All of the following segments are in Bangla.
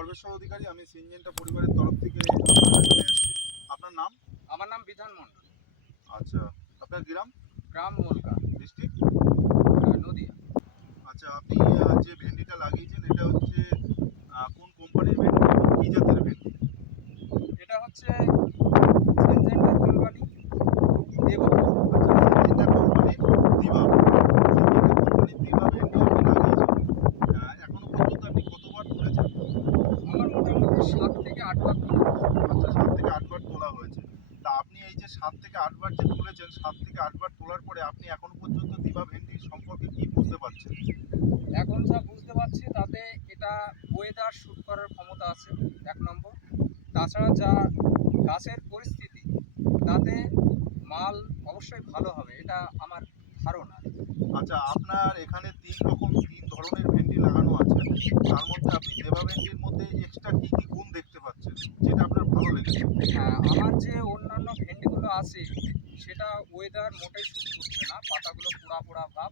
সর্বেশ্বর অধিকারী। আমি সিনজেন্টা পরিবারের তরফ থেকে আপনার এখানে এসেছি। আপনার নাম? আমার নাম বিধান মণ্ডল। আচ্ছা, আপনার গ্রাম? গ্রাম মলকা, ডিস্ট্রিক্ট? নদিয়া। আচ্ছা, আপনি যে ভেন্ডিটা লাগিয়েছেন এটা হচ্ছে কোন কোম্পানির ভেন্ডি এবং কী জাতের ভেন্ডি? এটা হচ্ছে সিনজেন্টার কোম্পানি দেব। আচ্ছা, সিনজেন্টা কোম্পানির দিবা। সিনজেন্টা কোম্পানির দিবা ভেন্ডি আপনি লাগিয়েছেন। এখনো পর্যন্ত আপনি কতবার তুলেছেন? আমার মোটামুটি 7 থেকে 8 বার তোলা হয়েছে। আচ্ছা, 7 থেকে 8 বার তোলা হয়েছে। তা আপনি এই যে 7 থেকে 8 বার যে তুলেছেন, 7 থেকে 8 বার তোলার পরে আপনি এখনো পর্যন্ত দিবা ভেন্ডির সম্পর্কে কি বুঝতে পারছেন? এখন যা বুঝতে পারছি তাতে এটা ওয়েদার শ্যুট করার ক্ষমতা আছে 1 নম্বর। তাছাড়া যা গাছের পরিস্থিতি তাতে মাল অবশ্যই ভালো হবে, এটা আমার ধারণা। আচ্ছা, আপনার এখানে 3 ধরনের ভেন্ডি লাগানো আছে। তার মধ্যে আপনি দেবা ভেন্ডির মধ্যে এক্সট্রা কি, কি গুণ দেখতে পাচ্ছেন? যেটা আপনার ভালো লেগেছে? হ্যাঁ, আমার যে অন্যান্য ভেন্ডিগুলো আছে সেটা ওয়েদার মোটেই শ্যুট করছে না, পাতাগুলো পোড়া পোড়া ভাব।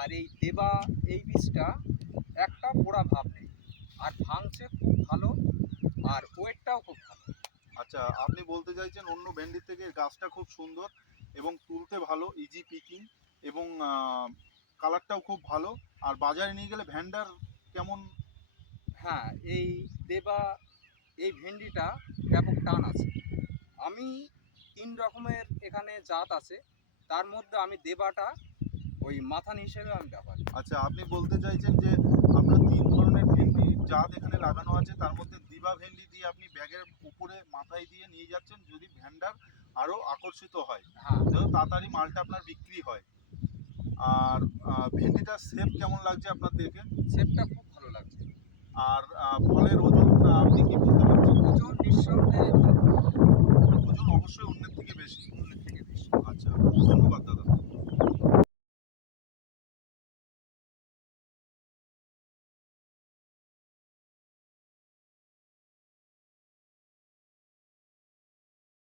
আর এই দেবা এই বীজটা একটা পোড়া ভাব নেই, আর ভাঙছে খুব ভালো, আর ওয়েটটাও খুব ভালো। আচ্ছা, আপনি বলতে চাইছেন অন্য ভেন্ডির থেকে এর গাছটা খুব সুন্দর এবং তুলতে ভালো, ইজি পিকিং এবং কালারটাও খুব ভালো। আর বাজারে নিয়ে গেলে ভ্যান্ডার কেমন? হ্যাঁ, এই দেবা এই ভেন্ডিটা ব্যাপক টান আছে। আমি 3 রকমের এখানে জাত আছে, তার মধ্যে আমি দেবাটা ওই মাথান হিসেবে আমি ব্যবহার করি। আচ্ছা, আপনি বলতে চাইছেন যে আপনার 3 ধরনের ভেন্ডি জাত এখানে লাগানো আছে, তার মধ্যে দিবা ভেন্ডি দিয়ে আপনি ব্যাগের উপরে মাথায় দিয়ে নিয়ে যাচ্ছেন যদি ভ্যান্ডার আরও আকর্ষিত হয়, হ্যাঁ, যত তাড়াতাড়ি মালটা আপনার বিক্রি হয়। আর ভেন্ডিটার শেপ কেমন লাগছে আপনার দেখে? শেপটা খুব ভালো লাগছে। আর ফলের ওজন আপনি কি বলতে পারছেন? ওজন নিঃসন্দেহে